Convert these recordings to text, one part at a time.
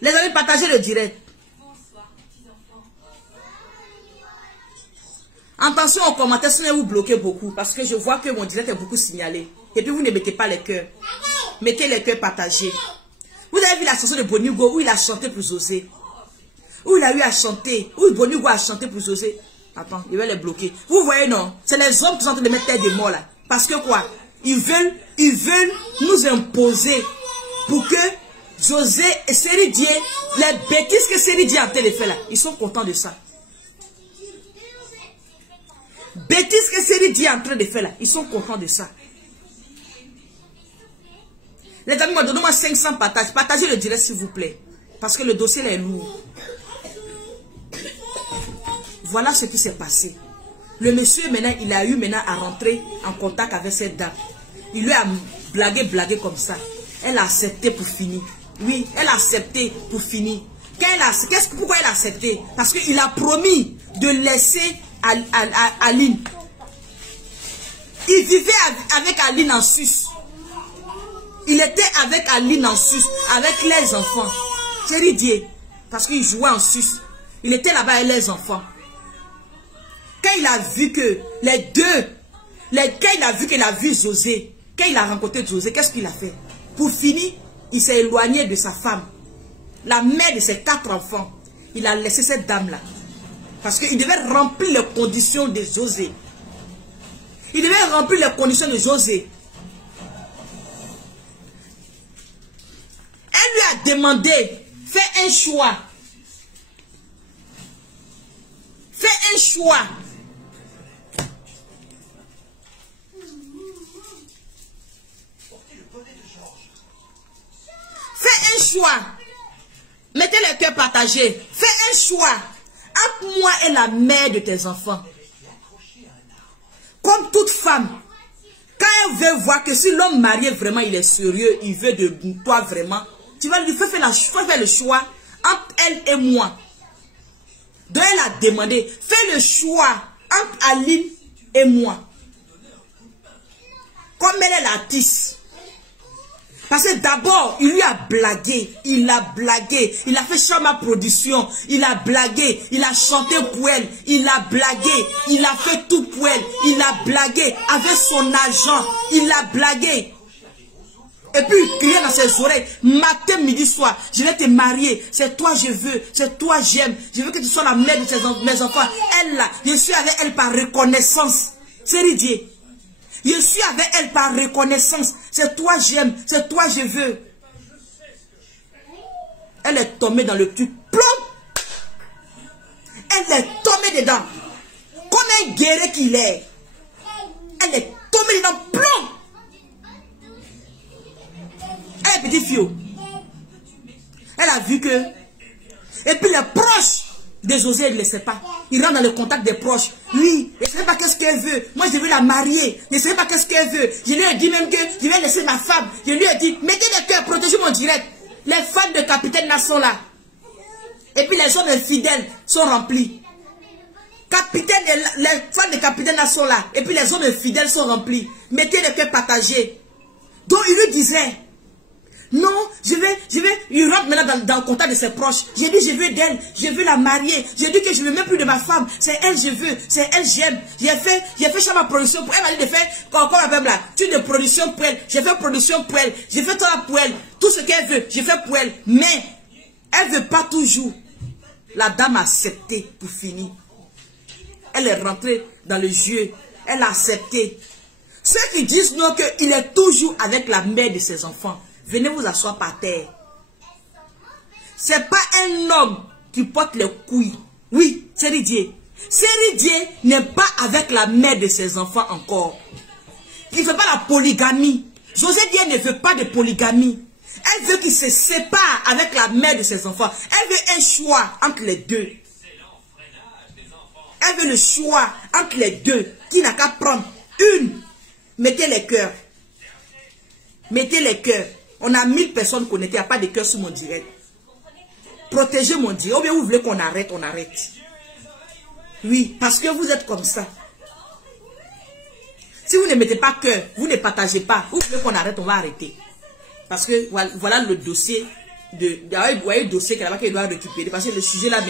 Les amis, partagez le direct. Attention aux commentaires, sinon vous bloquez beaucoup. Parce que je vois que mon direct est beaucoup signalé. Et puis vous ne mettez pas les cœurs. Mettez les cœurs partagés. Vous avez vu la chanson de Bonigo où il a chanté pour José. Où il a eu à chanter. Où Bonigo a chanté pour José. Attends, il va les bloquer. Vous voyez, non? C'est les hommes qui sont en train de mettre tête de mort là. Parce que quoi? Ils veulent nous imposer pour que José et Séridie, les bêtises que Séridie a en train de faire là, ils sont contents de ça. Bêtises que Séridie est en train de faire là, ils sont contents de ça. Les amis, donnez-moi 500 partages. Partagez le direct s'il vous plaît. Parce que le dossier là est lourd. Voilà ce qui s'est passé. Le monsieur maintenant, il a eu maintenant à rentrer en contact avec cette dame. Il lui a blagué comme ça. Elle a accepté pour finir. Oui, elle a accepté pour finir. Pourquoi elle a accepté? Parce qu'il a promis de laisser Aline. Il vivait avec Aline en Suisse. Il était avec Aline en Suisse, avec les enfants. Séridie, parce qu'il jouait en Suisse. Il était là-bas avec les enfants. Quand il a vu que les deux, quand il a vu qu'il a vu José, quand il a rencontré José, qu'est-ce qu'il a fait? Pour finir, il s'est éloigné de sa femme, la mère de ses 4 enfants. Il a laissé cette dame-là. Parce qu'il devait remplir les conditions de José. Il devait remplir les conditions de José. Elle lui a demandé, fais un choix. Fais un choix. Fais un choix. Mettez le cœur partagé. Fais un choix entre moi et la mère de tes enfants. Comme toute femme, quand elle veut voir que si l'homme marié vraiment il est sérieux, il veut de toi vraiment, tu vas lui faire le choix entre elle et moi. Donc elle a demandé, fais le choix entre Aline et moi. Comme elle est l'artiste. Parce que d'abord, il lui a blagué. Il a blagué. Il a fait Chama Production. Il a blagué. Il a chanté pour elle. Il a blagué. Il a fait tout pour elle. Il a blagué. Avec son argent. Il a blagué. Et puis il criait dans ses oreilles. Matin, midi, soir. Je vais te marier. C'est toi je veux. C'est toi j'aime. Je veux que tu sois la mère de mes enfants. Elle là. Je suis avec elle par reconnaissance. Séridie. Je suis avec elle par reconnaissance. C'est toi j'aime, c'est toi je veux. Elle est tombée dans le truc. Plomb. Elle est tombée dedans. Comme un guerrier qu'il est. Elle est tombée dedans. Plomb. Elle est petite fille. Elle a vu que. Et puis les proches de José, elle ne le sait pas. Il rentre dans le contact des proches. Oui, je ne sais pas qu'est-ce qu'elle veut. Moi, je veux la marier. Je ne sais pas qu'est-ce qu'elle veut. Je lui ai dit même que je vais laisser ma femme. Je lui ai dit, mettez le cœur, protégez mon direct. Les fans de Capitaine Nas sont là. Et puis les hommes infidèles sont remplis. Les fans de Capitaine Nas sont là. Et puis les hommes infidèles sont remplis. Mettez le cœur partagé. Donc il lui disait, non, il rentre maintenant dans le contact de ses proches. J'ai dit, je veux d'elle, je veux la marier. J'ai dit que je ne veux même plus de ma femme. C'est elle, je veux, c'est elle, j'aime. J'ai fait Chama Production pour elle. Elle m'a dit de faire, comme la même là, tu de production pour elle. J'ai fait production pour elle. J'ai fait ça pour elle. Tout ce qu'elle veut, j'ai fait pour elle. Mais, elle ne veut pas toujours. La dame a accepté pour finir. Elle est rentrée dans le jeu. Elle a accepté. Ceux qui disent non, qu'il est toujours avec la mère de ses enfants. Venez vous asseoir par terre. C'est pas un homme qui porte les couilles. Oui, Séridie. Séridie n'est pas avec la mère de ses enfants encore. Il ne fait pas la polygamie. José Dieu ne veut pas de polygamie. Elle veut qu'il se sépare avec la mère de ses enfants. Elle veut un choix entre les deux. Elle veut le choix entre les deux. Qui n'a qu'à prendre une. Mettez les cœurs. Mettez les cœurs. On a 1000 personnes connectées, il n'y a pas de cœur sur mon direct. Protégez mon direct. Ou bien vous voulez qu'on arrête, on arrête. Oui, parce que vous êtes comme ça. Si vous ne mettez pas cœur, vous ne partagez pas. Vous voulez qu'on arrête, on va arrêter. Parce que voilà le dossier dossier qu'il doit récupérer. Parce que le sujet là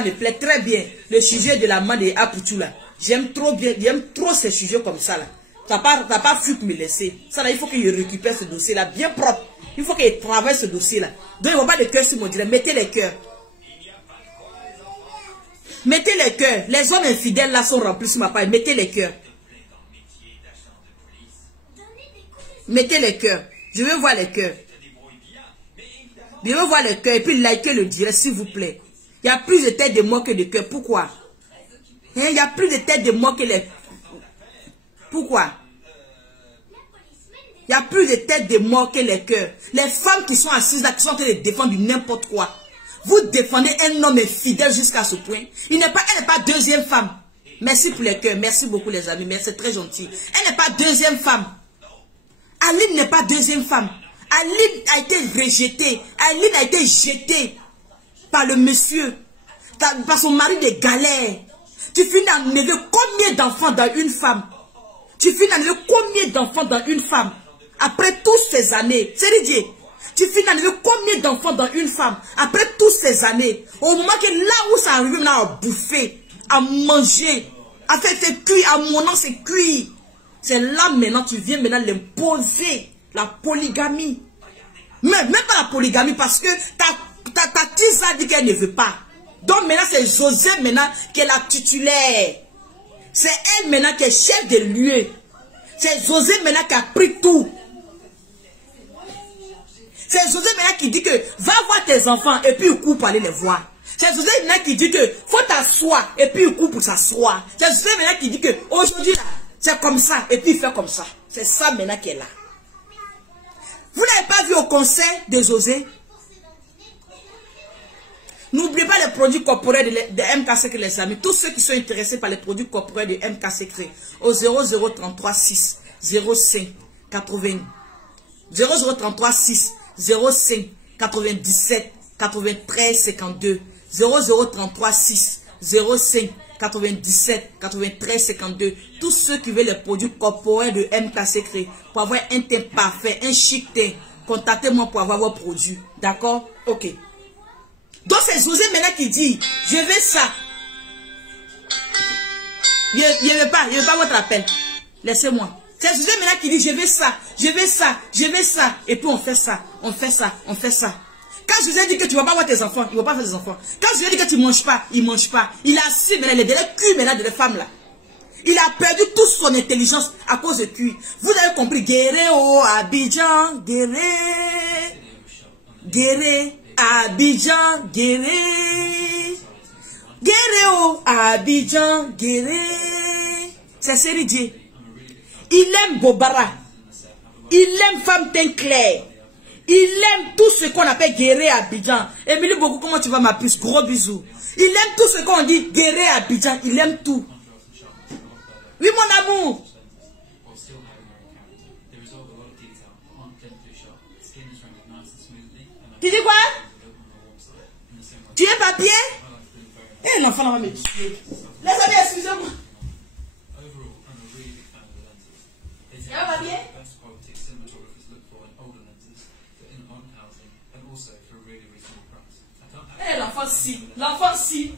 me plaît très bien. Le sujet de la main de Apoutou là. J'aime trop ces sujets comme ça là. T'as pas fou que me laisser. Ça là, il faut qu'il récupère ce dossier là bien propre. Il faut qu'il travaille ce dossier là. Donc il ne va pas de cœur sur mon direct. Mettez les cœurs. Mettez les cœurs. Les hommes infidèles là sont remplis sur ma page. Mettez les cœurs. Mettez les cœurs. Je veux voir les cœurs. Je veux voir les cœurs. Et puis likez le direct s'il vous plaît. Il y a plus de têtes de moi que de cœurs. Pourquoi? Il y a plus de têtes de moi que les... Pourquoi? Il y a plus de têtes de mort que les cœurs. Les femmes qui sont assises là, qui sont en train de défendre n'importe quoi. Vous défendez un homme infidèle jusqu'à ce point. Elle n'est pas deuxième femme. Merci pour les cœurs. Merci beaucoup les amis. Merci, c'est très gentil. Elle n'est pas deuxième femme. Aline n'est pas deuxième femme. Aline a été rejetée. Aline a été jetée par le monsieur. Par son mari de galère. Tu finis à enlever combien d'enfants dans une femme? Tu finis à enlever combien d'enfants dans une femme? Après toutes ces années, c'est Dieu. Tu finis à enlever combien d'enfants dans une femme? Après toutes ces années, au moment que là où ça arrive, là, à bouffer, à manger, à faire cuire, à mon nom, c'est cuire. C'est là maintenant, tu viens maintenant l'imposer, la polygamie. Mais même pas la polygamie, parce que ta tise a dit qu'elle ne veut pas. Donc maintenant, c'est José maintenant qui est la titulaire. C'est elle maintenant qui est chef de lieu. C'est José maintenant qui a pris tout. C'est José maintenant qui dit que va voir tes enfants et puis il court pour aller les voir. C'est José maintenant qui dit que faut t'asseoir et puis il court pour s'asseoir. C'est José maintenant qui dit que aujourd'hui c'est comme ça et puis il fait comme ça. C'est ça maintenant qui est là. Vous n'avez pas vu au conseil de José? N'oubliez pas les produits corporels de MK Secret, les amis. Tous ceux qui sont intéressés par les produits corporels de MK Secret, au 0033 6 05 80 0033 6 05 97 93 52 0033 6 05 97 93 52. Tous ceux qui veulent les produits corporels de MK Secret pour avoir un teint parfait, un chic teint, contactez-moi pour avoir vos produits. D'accord? Ok. Donc c'est José maintenant qui dit, je veux ça. Je ne veux pas votre appel. Laissez-moi. C'est José maintenant qui dit, je veux ça, je veux ça, je veux ça. Et puis on fait ça, on fait ça, on fait ça. Quand José dit que tu ne vas pas voir tes enfants, il ne va pas faire des enfants. Quand José dit que tu ne manges pas, il ne mange pas. Il a su maintenant les délais cuits maintenant de les femmes là. Il a perdu toute son intelligence à cause de cuit. Vous avez compris, Guéré au Abidjan, Guéré, Guéré. Abidjan, Guéré. Guéré au Abidjan, Guéré. C'est Séridie. Il aime Bobara. Il aime femme teint clair. Il aime tout ce qu'on appelle Guéré Abidjan. Émilie beaucoup, comment tu vas ma puce? Gros bisous. Il aime tout ce qu'on dit Guéré Abidjan. Il aime tout. Oui mon amour. Tu dis quoi? Tu es papier? Eh, l'enfant là va me tuer. Les amis, excusez-moi. Tu as papier? Eh, l'enfant si. L'enfant si.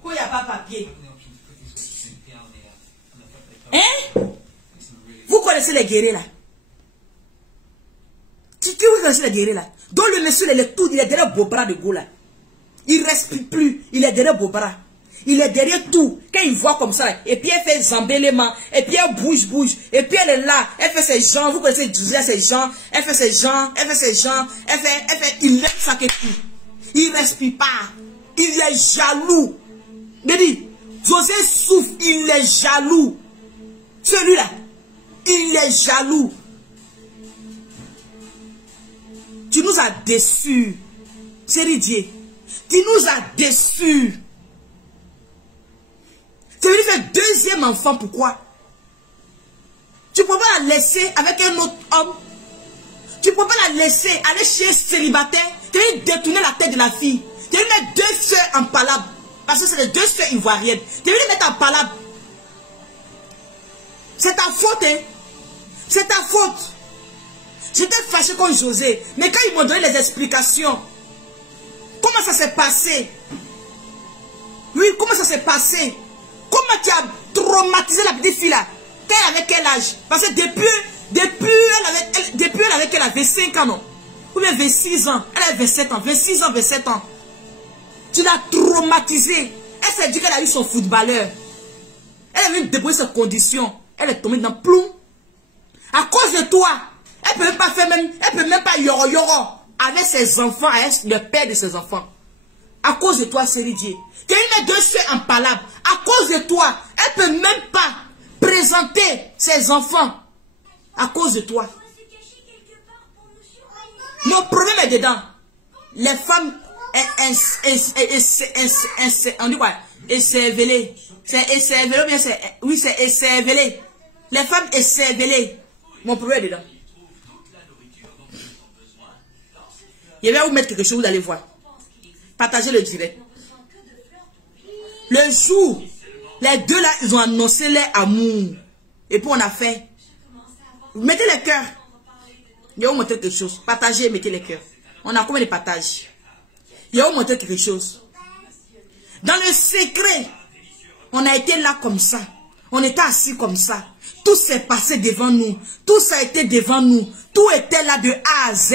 Pourquoi il n'y a pas papier? Hein? Vous connaissez les guerriers là? Vous connaissez les guerriers là? Donc le monsieur, il est tout, il est derrière Bobara de Gaulle là. Il ne respire plus. Il est derrière Bobara. Il est derrière tout. Quand il voit comme ça, et puis elle fait zambélément, et puis elle bouge, et puis elle est là, elle fait ses gens, vous connaissez ses gens, elle fait ses gens, elle fait ses gens, elle fait, il laisse ça que tout. Il ne respire pas. Il est jaloux. Il dit, José souffre, il est jaloux. Celui-là, il est jaloux. Tu nous as déçus. C'est Dieu. Tu nous as déçus. Tu veux faire deuxième enfant, pourquoi? Tu ne peux pas la laisser avec un autre homme. Tu ne peux pas la laisser aller chez un célibataire. Tu veux détourner la tête de la fille. Tu veux mettre deux soeurs en palabre. Parce que c'est les deux soeurs ivoiriennes. Tu veux les mettre en palabre. C'est ta faute, hein. C'est ta faute. J'étais fâché contre José. Mais quand ils m'ont donné les explications, Comment ça s'est passé? Oui, comment ça s'est passé? Comment tu as traumatisé la petite fille là? Elle avait quel âge? Parce que depuis elle avait 5 ans, non? Ou bien 26 ans. Elle avait 27 ans. 26 ans, 27 ans. Tu l'as traumatisée. Elle s'est dit qu'elle a eu son footballeur. Elle a vu débrouiller ses conditions. Elle est tombée dans ploum. À cause de toi, elle peut même pas faire même, elle peut même pas yoro avec ses enfants, avec le père de ses enfants. À cause de toi, Seridier. Tu as une deux soeurs en palabre. À cause de toi, elle peut même pas présenter ses enfants. À cause de toi. Mon problème est dedans. Les femmes, on dit quoi? Écervelées. C'est écervelé ou bien c'est... Oui, c'est écervelé. Les femmes écervelées. Mon problème est dedans. Je vais vous mettre quelque chose, vous allez voir. Partagez le direct. Le jour, les deux là, ils ont annoncé leur amour. Et puis on a fait. Mettez les cœurs. Je vais vous montrer quelque chose. Partagez, mettez les cœurs. On a combien de partages? Je vais vous montrer quelque chose. Dans le secret, on a été là comme ça. On était assis comme ça. Tout s'est passé devant nous. Tout ça a été devant nous. Tout était là de A à Z.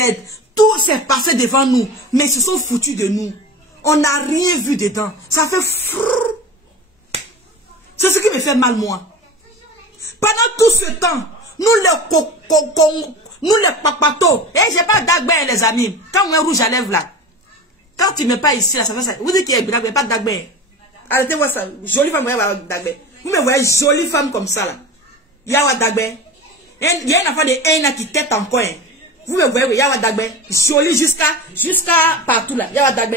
Tout s'est passé devant nous. Mais ils se sont foutus de nous. On n'a rien vu dedans. Ça fait frrrr. C'est ce qui me fait mal, moi. Pendant tout ce temps, nous les papatos. Et j'ai pas d'agbe, les amis. Quand on met rouge à lèvres là. Quand tu ne mets pas ici, là, ça fait ça. Vous dites qu'il y a d'agbe, pas d'agbe. Arrêtez voir ça. Jolie femme, vous voyez d'agbe. Vous me voyez jolie femme comme ça là. Il y a d'agbe. Il y a une affaire de haine qui tête en coin. Vous me voyez, il y a d'agbe. Jolie jusqu'à partout là. Il y a d'agbe.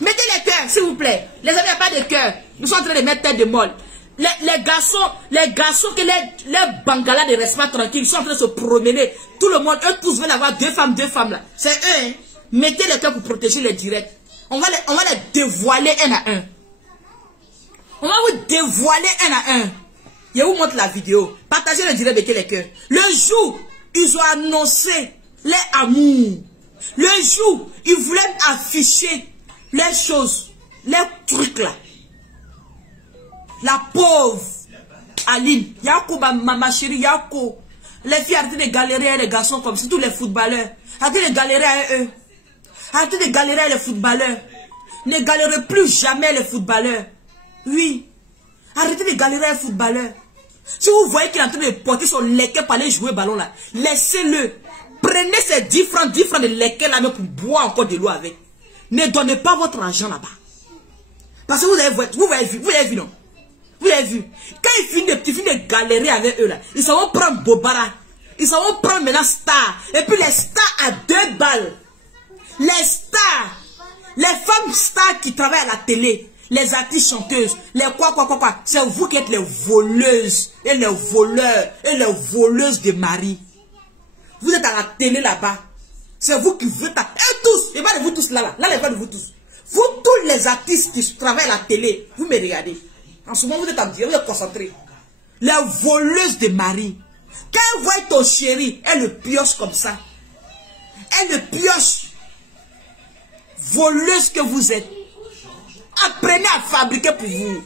Mettez les cœurs, s'il vous plaît. Les amis, il n'y a pas de cœur. Nous sommes en train de mettre tête de molle. Les garçons que les bangalas de respect tranquille, ils sont en train de se promener. Tout le monde, eux tous veulent avoir deux femmes là. C'est eux, hein. Mettez les cœurs pour protéger les directs. On va les dévoiler un à un. On va vous dévoiler un à un. Je vous montre la vidéo. Partagez le direct, mettez les cœurs. Le jour, ils ont annoncé leur amour. Le jour, ils voulaient afficher les choses, les trucs là. La pauvre Aline, Yako, ma chérie, Yako. Les filles arrêtez de galérer à les garçons comme ça, tous les footballeurs. Arrêtez de galérer à eux. Arrêtez de galérer à les footballeurs. Ne galérez plus jamais les footballeurs. Oui. Arrêtez de galérer à les footballeurs. Si vous voyez qu'il est en train de porter son leket pour aller jouer ballon là, laissez-le. Prenez ces 10 francs de leket là pour boire encore de l'eau avec. Ne donnez pas votre argent là-bas. Parce que vous avez vu, non? Vous avez vu. Quand ils finissent de galérer avec eux là, ils s'en vont prendre Bobara. Ils s'en vont prendre maintenant Star. Et puis les stars à 2 balles. Les stars. Les femmes stars qui travaillent à la télé. Les artistes chanteuses. Les quoi. C'est vous qui êtes les voleuses. Et les voleurs. Et les voleuses de mari. Vous êtes à la télé là-bas. C'est vous qui voulez. Et tous. Et pas de vous tous là. Là, les pas de vous tous. Vous, tous les artistes qui travaillent à la télé. Vous me regardez. En ce moment, vous êtes en direct, vous êtes concentrés. Les voleuses de mari. Quand elle voit ton chéri, elle le pioche comme ça. Elle le pioche. Voleuse que vous êtes. Apprenez à fabriquer pour vous.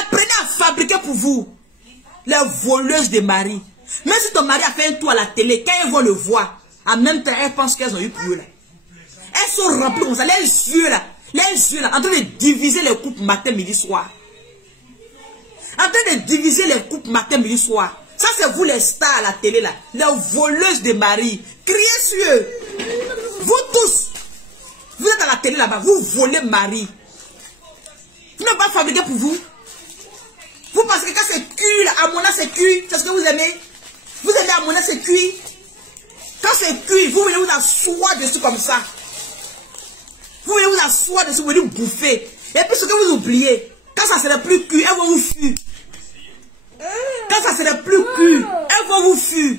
Apprenez à fabriquer pour vous. Les voleuses de mari. Même si ton mari a fait un tour à la télé, quand ils vont le voir, en même temps, elles pensent qu'elles ont eu pour eux là. Elles sont remplies comme ça, les yeux là. Les yeux là, en train de diviser les coupes matin, midi, soir. En train de diviser les coupes matin, midi, soir. Ça, c'est vous les stars à la télé là. Les voleuses de mari. Criez sur eux. Vous tous. Vous êtes à la télé là-bas. Vous volez mari. Vous n'avez pas fabriqué pour vous. Vous pensez que quand c'est cuit là, Amona c'est cuit. C'est ce que vous aimez. Vous aimez Amona c'est cuit. Quand c'est cuit, vous venez vous asseoir dessus comme ça. Vous venez vous asseoir dessus, vous venez bouffer. Et puis ce que vous oubliez, quand ça serait plus cuit, elles vont vous fuir. Quand ça serait plus cuit, elles vont vous fuir.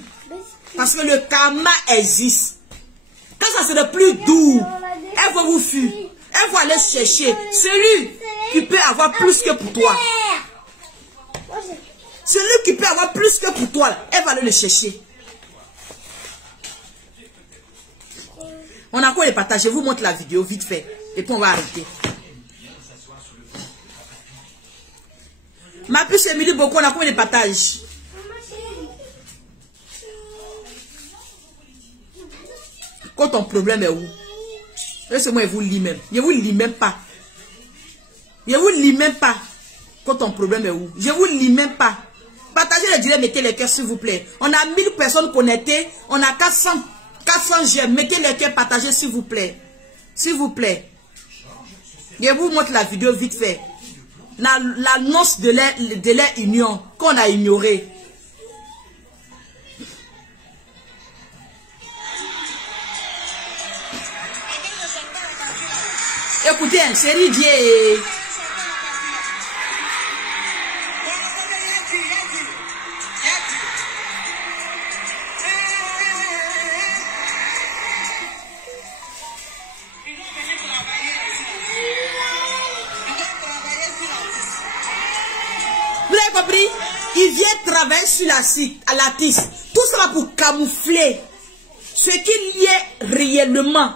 Parce que le karma existe. Quand ça serait plus doux, elles vont vous fuir. Elles vont aller chercher celui qui peut avoir plus que pour toi. Celui qui peut avoir plus que pour toi, elle va aller le chercher. On a quoi les partager? Je vous montre la vidéo vite fait. Et puis on va arrêter. Ma puce Émilie beaucoup, on a quoi les partages? Quand ton problème est où? Laissez-moi, je vous lis même. Je vous lis même pas. Je vous lis même pas. Quand ton problème est où? Je vous lis même pas. Partagez le direct, mettez les cœurs s'il vous plaît. On a 1000 personnes connectées. On a 400 j'aime. Mettez les cœurs, partagez s'il vous plaît. S'il vous plaît. Je vous montre la vidéo vite fait. L'annonce de leur union qu'on a ignorée. Écoutez, série Dieu. Vous avez compris? Il vient travailler sur la tisse. Tout cela pour camoufler ce qu'il y est réellement.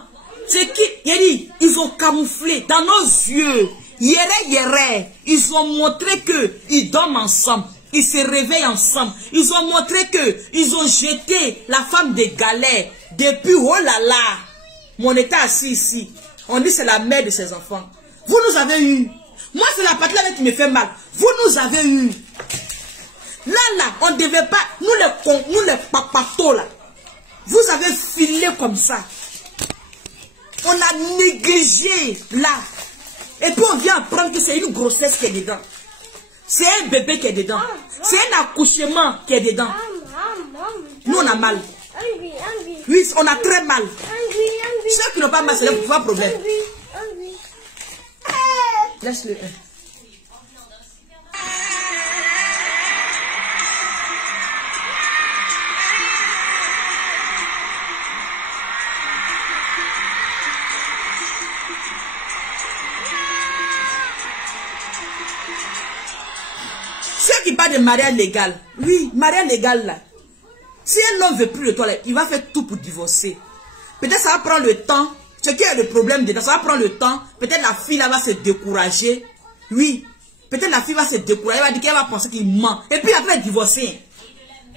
Ce qui, ils ont camouflé dans nos yeux. Yéré. Ils ont montré qu'ils dorment ensemble. Ils se réveillent ensemble. Ils ont montré qu'ils ont jeté la femme des galets. Depuis, oh là là. Mon état assis ici. On dit c'est la mère de ses enfants. Vous nous avez eu. Moi, c'est la partie là qui me fait mal. Vous nous avez eu. Là, on ne devait pas. Nous les papatos là. Vous avez filé comme ça. On a négligé là. Et puis on vient apprendre que c'est une grossesse qui est dedans. C'est un bébé qui est dedans. C'est un accouchement qui est dedans. Nous, on a mal. Oui, on a très mal. Ceux qui n'ont pas mal, c'est le problème. Laisse-le. Ceux qui parlent de mariage légal, oui, mariage légal là. Si un homme ne veut plus de toi, là, il va faire tout pour divorcer. Peut-être ça va prendre le temps. Ce qui est le problème dedans, ça va prendre le temps. Peut-être la fille là va se décourager. Oui, peut-être la fille va se décourager. Elle va dire qu'elle va penser qu'il ment. Et puis après, divorcer.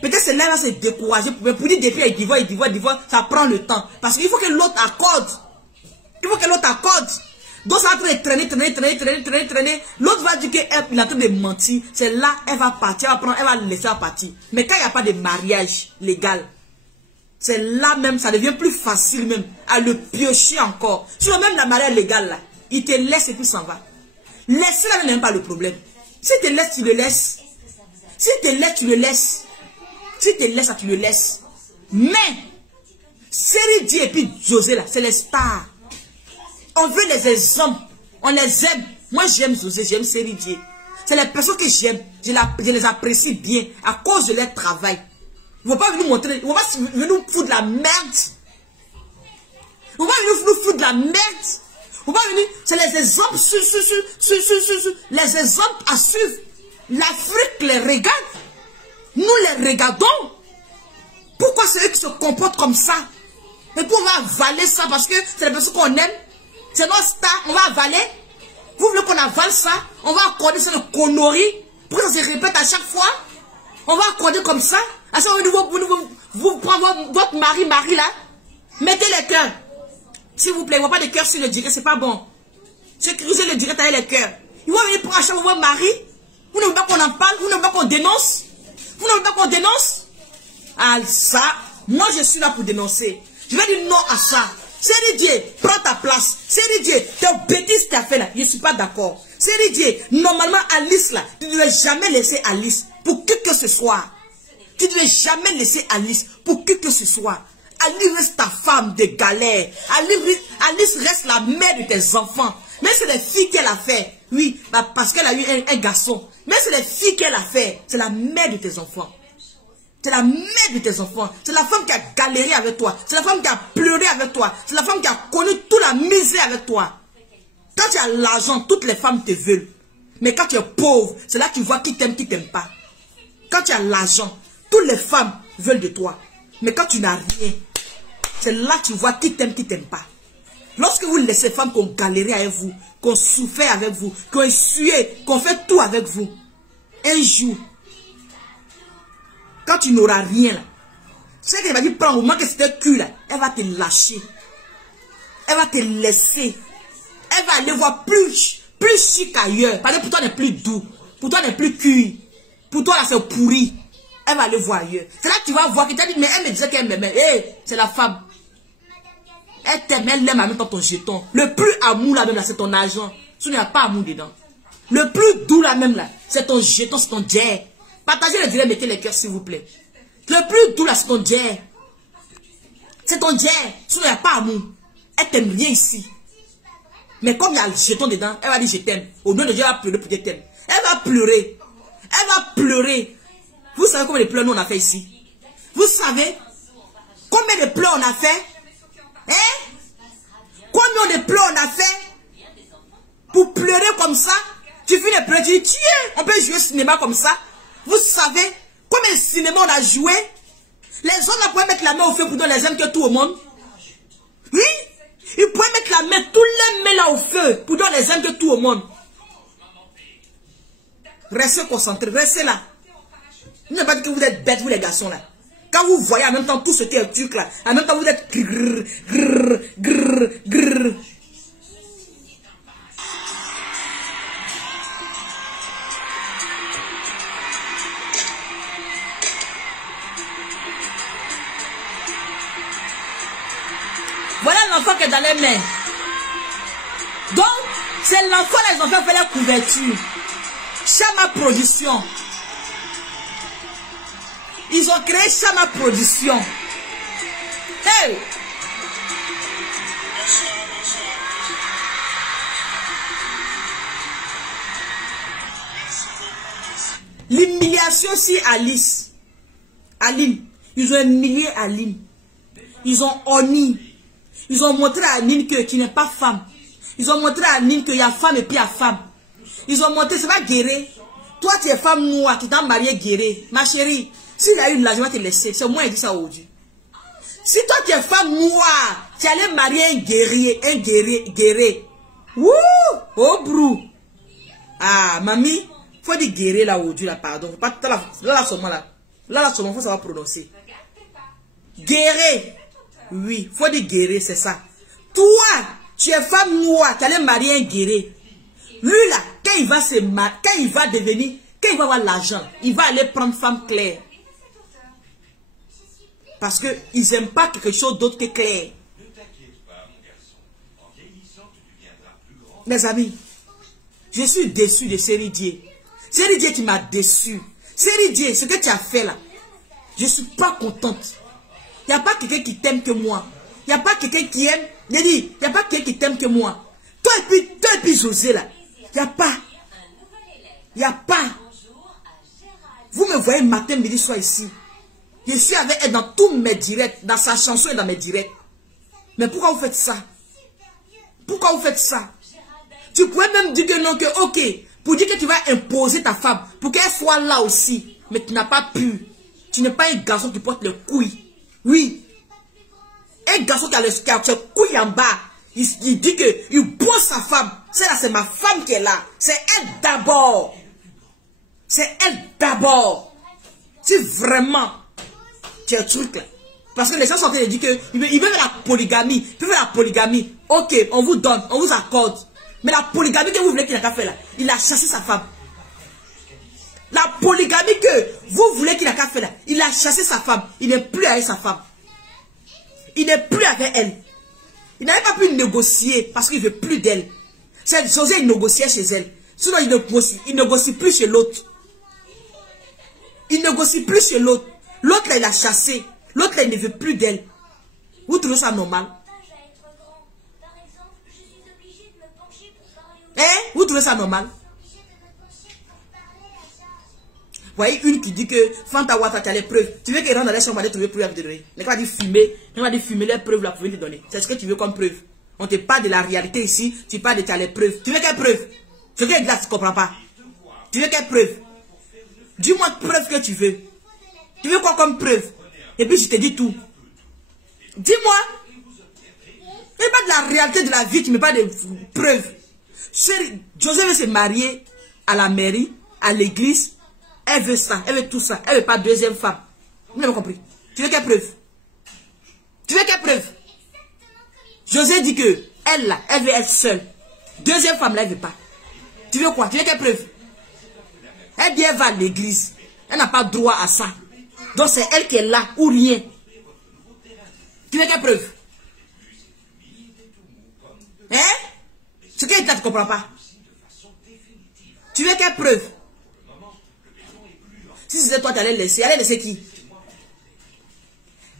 Peut-être c'est là qu'elle va se décourager. Mais pour dire depuis, il divorce, ça prend le temps. Parce qu'il faut que l'autre accorde. Il faut que l'autre accorde. Donc ça va traîner. L'autre va dire qu'il est en train de mentir. C'est là, elle va partir, elle va le laisser partir. Mais quand il n'y a pas de mariage légal, c'est là même, ça devient plus facile même à le piocher encore. Sur même la mariage légale là, il te laisse et puis s'en va. Laisser là n'est même pas le problème. Si tu te laisses, tu le laisses. Si tu te laisses, tu le laisses. Si tu te laisses, tu le laisses. Mais, Série D et puis José là, c'est les stars. On veut les exemples. On les aime. Moi j'aime José, j'aime Série D. C'est les personnes que j'aime. Je les apprécie bien à cause de leur travail. Ils ne vont pas nous montrer, ils ne vont pas nous foutre de la merde. Ils ne vont pas nous foutre de la merde. Ils ne vont pas venir, c'est les exemples, les exemples à suivre. L'Afrique les regarde. Nous les regardons. Pourquoi c'est eux qui se comportent comme ça? Et puis on va avaler ça parce que c'est les personnes qu'on aime. C'est nos stars, on va avaler. Vous voulez qu'on avale ça? On va accorder ça de conneries. Pourquoi ça se répète à chaque fois? On va accorder comme ça. À chaque fois, vous prenez votre mari là. Mettez les cœurs. S'il vous plaît, il ne voit pas de cœur sur le direct, c'est pas bon. Sécurisez le direct avec les cœurs. Ils vont venir pour acheter votre mari. Vous ne voulez pas qu'on en parle, vous ne voulez pas qu'on dénonce. Vous ne voulez pas qu'on dénonce. Ah ça, moi je suis là pour dénoncer. Je vais dire non à ça. Série Dieu, prends ta place. Série Dieu, tes bêtises que tu as fait là, je ne suis pas d'accord. Série Dieu, normalement Alice là, tu ne devais jamais laisser Alice pour qui que ce soit. Tu ne devais jamais laisser Alice pour qui que ce soit. Alice reste ta femme de galère. Alice reste la mère de tes enfants. Mais c'est les filles qu'elle a fait. Oui, bah parce qu'elle a eu un garçon. Mais c'est les filles qu'elle a fait. C'est la mère de tes enfants. C'est la mère de tes enfants. C'est la femme qui a galéré avec toi. C'est la femme qui a pleuré avec toi. C'est la femme qui a connu toute la misère avec toi. Quand tu as l'argent, toutes les femmes te veulent. Mais quand tu es pauvre, c'est là que tu vois qui t'aime, qui t'aime pas. Quand tu as l'argent, toutes les femmes veulent de toi. Mais quand tu n'as rien, C'est là que tu vois qui t'aime, qui t'aime pas. Lorsque vous laissez femmes qu'on galérait avec vous, qu'on souffert avec vous, qu'on essuyait, qu'on fait tout avec vous, un jour, quand tu n'auras rien là, c'est qu'elle va dire, prends au moment que c'était cul là, elle va te lâcher. Elle va te laisser. Elle va aller voir plus chic ailleurs. Parce que pour toi, n'est plus doux. Pour toi, n'est plus cuit. Pour toi, là, c'est pourri. Elle va aller voir ailleurs. C'est là que tu vas voir que tu as dit, mais elle me disait qu'elle m'aimait. Hé, c'est la femme. Elle t'aime, elle l'aime en même temps ton jeton. Le plus amour là même là, c'est ton argent. Il n'y a pas amour dedans. Le plus doux là même là, c'est ton jeton, c'est ton jet. Partagez le direct, mettez les cœurs s'il vous plaît. Le plus doux là, c'est ton jet. C'est ton jet. Il n'y a pas amour. Elle t'aime rien ici. Mais comme il y a le jeton dedans, elle va dire je t'aime. Au nom de Dieu, elle va pleurer pour dire t'aime. Elle va pleurer. Elle va pleurer. Vous savez combien de pleurs nous on a fait ici? Vous savez combien de pleurs on a fait? Hein? Combien de pleurs on a fait? Pour pleurer comme ça? Tu finis de pleurer, tu dis tiens, on peut jouer au cinéma comme ça? Vous savez combien de cinéma on a joué? Les hommes là pouvaient mettre la main au feu pour donner les aimes que tout au monde. Oui? Ils pouvaient mettre la main, tous les mains là au feu pour donner les aimes que tout au monde. Restez concentrés, restez là. Je n'ai pas dit que vous êtes bêtes, vous les garçons là. Quand vous voyez en même temps tout ce qui est truc là, en même temps vous êtes grrr, grrr, grrr, grrr. Voilà l'enfant qui est dans les mains. Donc, c'est l'enfant, les enfants fait la couverture. Chama Production. Ils ont créé Chama Production. Hey! L'humiliation si Alice. Aline. Ils ont humilié Aline. Ils ont honni. Ils ont montré à Aline que tu n'es pas femme. Ils ont montré à Aline qu'il y a femme et puis il y a femme. Ils ont montré, c'est pas guéri. Toi, tu es femme noire, tu t'es mariée guéri. Ma chérie, s'il a eu l'argent, je vais te laisser. C'est moi qui dis ça aujourd'hui. Si toi, tu es femme noire, tu allais marier un guerrier. Wouh! Oh, brou. Ah, mamie, faut dire guérir là aujourd'hui, là, pardon. Pas là, seulement là. Là, seulement, faut savoir prononcer. Guérir. Oui, faut dire guérir, c'est ça. Toi, tu es femme noire, tu allais marier un guerrier. Lui là, quand il va se marier, quand il va devenir, quand il va avoir l'argent, il va aller prendre femme claire. Parce qu'ils n'aiment pas quelque chose d'autre que clair. Mes amis, je suis déçu de Série Dieu. Série Dieu, tu m'as déçu. Série Dieu, ce que tu as fait là, je ne suis pas contente. Il n'y a pas quelqu'un qui t'aime que moi. Il n'y a pas quelqu'un qui aime. Il n'y a pas quelqu'un qui t'aime que moi. Toi et puis José là. Il n'y a pas. Il n'y a pas. Vous me voyez matin, midi, soir ici. Je suis avec elle dans tous mes directs. Dans sa chanson et dans mes directs. Mais pourquoi vous faites ça? Pourquoi vous faites ça? Tu pourrais même dire que non, que ok. Pour dire que tu vas imposer ta femme. Pour qu'elle soit là aussi. Mais tu n'as pas pu. Tu n'es pas un garçon qui porte les couilles. Oui. Un garçon qui a ses couilles en bas. Il dit que il pose sa femme. C'est ma femme qui est là. C'est elle d'abord. C'est elle d'abord. Si vraiment tu es un truc là. Parce que les gens sont en train de dire qu'ils veulent la polygamie. Ils veulent la polygamie. Ok, on vous donne, on vous accorde. Mais la polygamie que vous voulez qu'il n'a qu'à faire là, il a chassé sa femme. La polygamie que vous voulez qu'il n'a qu'à faire là, il a chassé sa femme. Il n'est plus avec sa femme. Il n'est plus avec elle. Il n'avait pas pu négocier parce qu'il ne veut plus d'elle. C'est José, il négociait chez elle. Sinon, il négocie plus chez l'autre. Il négocie plus chez l'autre. L'autre là, il a chassé. L'autre là, il ne veut plus d'elle. Vous trouvez ça normal? Hein? Vous trouvez ça normal? Vous voyez une qui dit que Fanta Wata, tu as les preuves. Tu veux qu'elle rentre dans les chambres, elle trouver preuve à te donner. Elle va dire fumer. Elle va dire fumer les preuves là pour venir te donner. C'est ce que tu veux comme preuve. On te parle de la réalité ici. Tu parles de tu as les preuves. Tu veux quelle preuve? Ce que tu ne comprends pas. Tu veux quelle preuve? Dis-moi preuve que tu veux. Tu veux quoi comme preuve? Et puis je te dis tout. Dis-moi. Mais pas de la réalité de la vie, tu ne mets pas de preuves. José veut se marier à la mairie, à l'église. Elle veut ça, elle veut tout ça. Elle veut pas deuxième femme. Vous n'avez pas compris. Tu veux quelle preuve? Tu veux quelle preuve? José dit que elle là, elle veut être seule. Deuxième femme là, elle veut pas. Tu veux quoi? Tu veux quelle preuve? Elle dit elle va à l'église. Elle n'a pas droit à ça. Donc c'est elle qui est là ou rien. Tu veux quelle preuve? Hein? Ce qu'elle dit là, tu ne comprends pas. Tu veux quelle preuve? Si c'était toi, tu allais laisser. Elle allait laisser qui?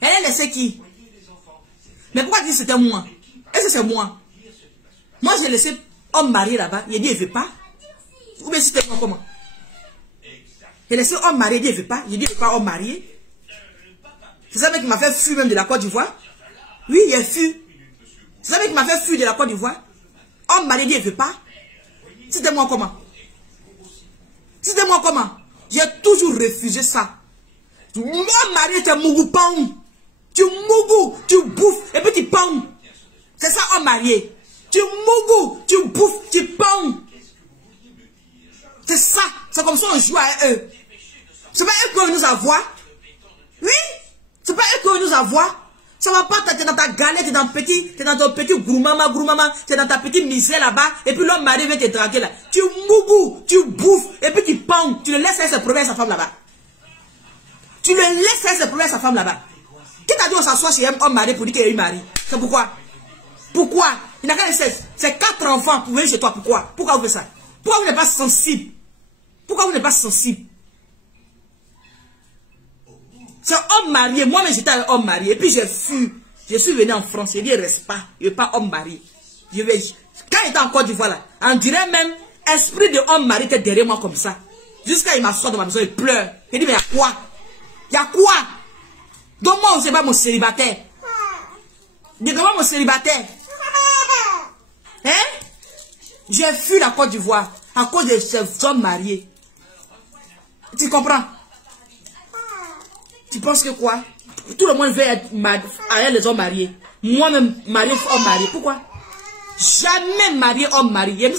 Elle allait laisser qui? Mais pourquoi tu dis que c'était moi? Est-ce que c'est moi? Moi, j'ai laissé homme marié là-bas. Il a dit, il ne veut pas. Ou bien c'était moi comment? J'ai laissé homme marié, il dit, il ne veut pas. J'ai dit, il ne veut pas homme marié. C'est ça mec qui m'a fait fuir même de la Côte d'Ivoire. Oui, il est fui. C'est ça mec qui m'a fait fuir de la Côte d'Ivoire. Homme marié, il dit, il ne veut pas. C'était moi comment? C'était moi comment? J'ai toujours refusé ça. Moi, marié, tu es mougou paon. Tu mougou, tu bouffes, et puis tu paon. C'est ça, homme marié. Tu mougou, tu bouffes, tu paon. C'est ça. C'est comme ça on joue à eux. C'est pas eux qui veulent nous avoir. Oui. C'est pas eux qui veulent nous avoir. Ça va pas, tu es dans ta galère, tu es dans ton petit gourmama, tu es dans ta petite misère là-bas, et puis l'homme marié vient te draguer là. Tu mougou, tu bouffes, et puis tu pends. Tu le laisses faire ses problèmes à sa femme là-bas. Tu le laisses faire ses problèmes à sa femme là-bas. Qui t'a dit on s'assoit chez un homme marié pour dire qu'il a eu mari? C'est pourquoi? Pourquoi? Il n'a qu'à laisser ses 4 enfants pour venir chez toi. Pourquoi? Pourquoi vous faites ça? Pourquoi vous n'êtes pas sensible? Pourquoi vous n'êtes pas sensible? C'est homme marié. Moi-même, j'étais un homme marié. Et puis, j'ai fui. Je suis venu en France. J'ai dit, il ne reste pas. Il n'est pas homme marié. Quand il était en Côte d'Ivoire, là, on dirait même, esprit de homme marié était derrière moi comme ça. Jusqu'à il m'assoit dans ma maison, il pleure. Il dit, mais il y a quoi? Il y a quoi? Donc, moi, je ne sais pas mon célibataire. Dis-moi mon célibataire. Hein? J'ai fui la Côte d'Ivoire à cause de ces hommes mariés. Tu comprends? Tu penses que quoi? Tout le monde veut être avec les hommes mariés. Moi-même, marié, homme marié. Pourquoi? Jamais marié, homme marié. Il y a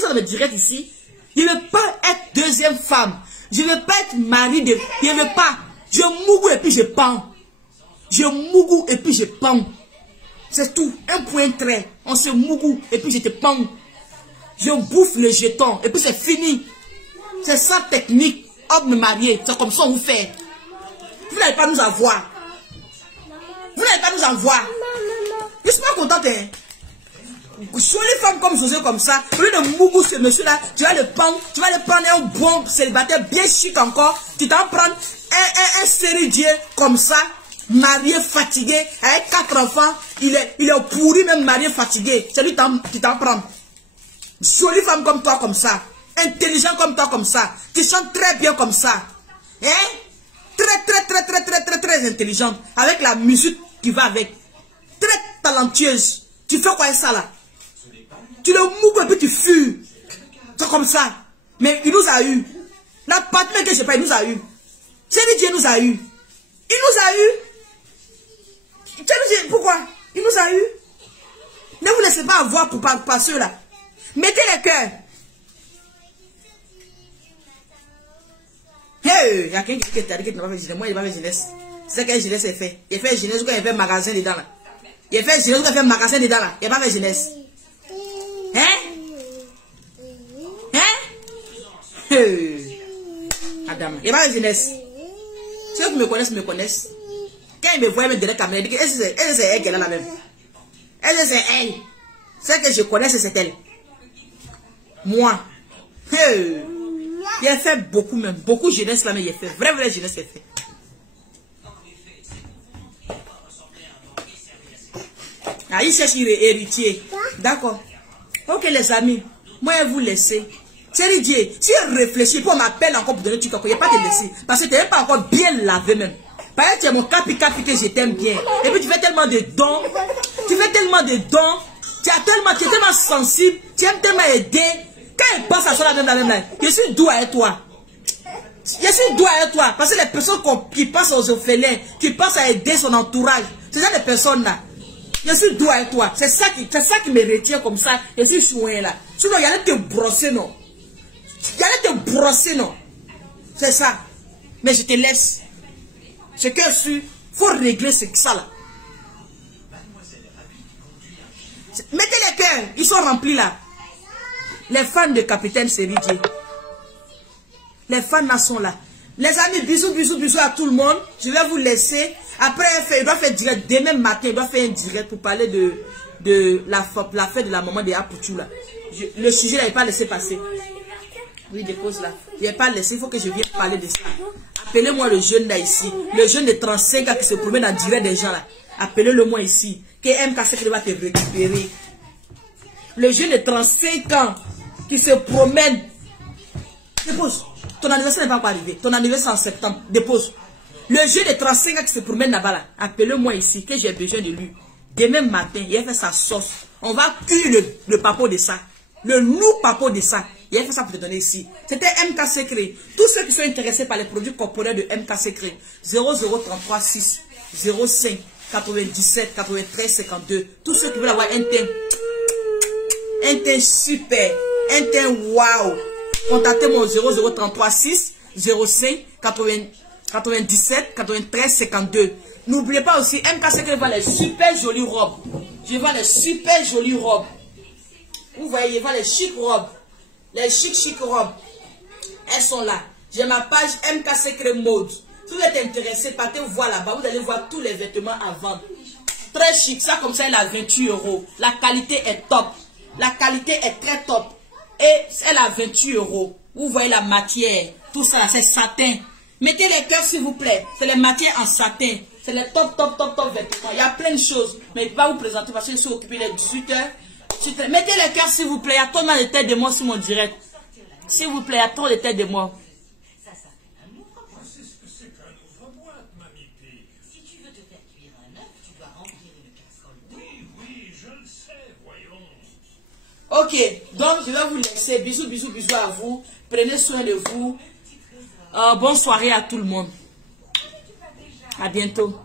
ça dans mes directs ici. Je ne veux pas être deuxième femme. Je ne veux pas être mari de... Je ne veux pas. Je mougou et puis je pends. Je mougou et puis je pends. C'est tout. Un point trait. On se mougou et puis je te pends. Je bouffe le jeton et puis c'est fini. C'est ça technique. Homme marié. C'est comme ça on vous fait. Vous n'allez pas nous avoir. Vous n'allez pas nous avoir. Je suis pas contente. Hein? Sur les femmes comme José comme ça, au lieu de mougou ce monsieur-là, tu vas le prendre, un bon célibataire bien chic encore. Tu t'en prends un cérédier comme ça, marié, fatigué, avec 4 enfants. Il est pourri, même marié, fatigué. C'est lui qui t'en prend. Jolie femme comme toi, comme ça. Intelligent comme toi, comme ça. Qui chante très bien comme ça. Hein? Très intelligente. Avec la musique qui va avec. Très talentueuse. Tu fais quoi ça là? Tu le mougou et puis tu fuis. C'est comme ça. Mais il nous a eu. La partenaire que je sais pas, il nous a eu. Dieu nous a eu. Il nous a eu. Pourquoi? Il nous a eu. Ne vous laissez pas avoir par ceux-là. Mettez les cœurs. Hey, il y a quelqu'un qui t'a dit que tu n'as pas fait jeunesse. Moi, il n'a pas fait jeunesse. C'est quelle jeunesse il fait? Il fait jeunesse quand il fait magasin dedans là. Il fait jeunesse quand il fait magasin dedans là. Il n'a pas fait jeunesse. Hein? Hein? Hey. Adam, il n'a pas fait jeunesse. Ceux qui me connaissent. Quand ils me voient mettre de la caméra, ils disent est-ce que c'est elle qui est là la même? Est-ce que c'est elle? Celle que je connais, c'est elle. Moi. Hey. Il a fait beaucoup même. Beaucoup de jeunesse là, mais il a fait. Vraie jeunesse il a fait. Ah, il cherche héritier. D'accord. Ok les amis. Moi je vais vous laisser. C'est Dieu. Si je réfléchis, pour m'appeler encore pour donner du coco, il n'y a pas de laisser. Parce que tu n'es pas encore bien lavé même. Parce que tu es mon capi que je t'aime bien. Et puis tu fais tellement de dons. Tu es tellement sensible. Tu aimes tellement aider. Quand il pense à ça, la même là, je suis doux avec toi. Je suis doux avec toi. Parce que les personnes qui pensent aux orphelins, qui pensent à aider son entourage, C'est ça les personnes là. Je suis doigt avec toi. C'est ça qui me retient comme ça. Je suis chouin là. Sinon, il y allait te brosser, non. Il allait te brosser, non. C'est ça. Mais je te laisse. Ce que je suis, faut régler ça là. Mettez les cœurs. Ils sont remplis là. Les fans de Capitaine Série J. Les fans là sont là. Les amis, bisous, bisous, bisous à tout le monde. Je vais vous laisser. Après, il doit faire direct. Demain matin, il doit faire un direct pour parler de la fête de la maman de Apoutou là. Le sujet là, il n'est pas laissé passer. Oui, dépose là. Il n'est pas laissé. Il faut que je vienne parler de ça. Appelez-moi le jeune là ici. Le jeune de 35 ans qui se promène en direct des gens là. Appelez-le moi ici. Que MKC va te récupérer. Le jeune de 35 ans qui se promène. Dépose. Ton anniversaire n'est pas encore arrivé. Ton anniversaire en septembre. Dépose. Le jeune de 35 ans qui se promène là-bas là. Appelez-moi ici que j'ai besoin de lui. Demain matin, il a fait sa sauce. On va cuire le papo de ça. Le loup papo de ça. Il a fait ça pour te donner ici. C'était MK Secret. Tous ceux qui sont intéressés par les produits corporels de MK Secret. 0033 6 05 97 93 52. Tous ceux qui veulent avoir un teint super, un teint wow. Contactez-moi au 0033 6 05 97 93 52. N'oubliez pas aussi, MK Secret vend les super jolies robes. Je vends les super jolies robes. Vous voyez, je vends les chic robes. Les chic robes. Elles sont là. J'ai ma page MK Secret Mode. Si vous êtes intéressé, partez voir là-bas. Vous allez voir tous les vêtements à vendre. Très chic. Ça, comme ça, elle a 28 €. La qualité est top. La qualité est très top. Et elle a 28 €. Vous voyez la matière. Tout ça, c'est satin. Mettez les cœurs, s'il vous plaît. C'est les matières en satin. C'est les top vêtements. Il y a plein de choses. Mais je ne vais pas vous présenter parce que je suis occupé les 18 h. Mettez les cœurs, s'il vous plaît. Il y a tellement de têtes de moi sur mon direct. S'il vous plaît, il y a trop de têtes de moi. Ok, donc je vais vous laisser. Bisous, bisous, bisous à vous. Prenez soin de vous. Bonne soirée à tout le monde. À bientôt.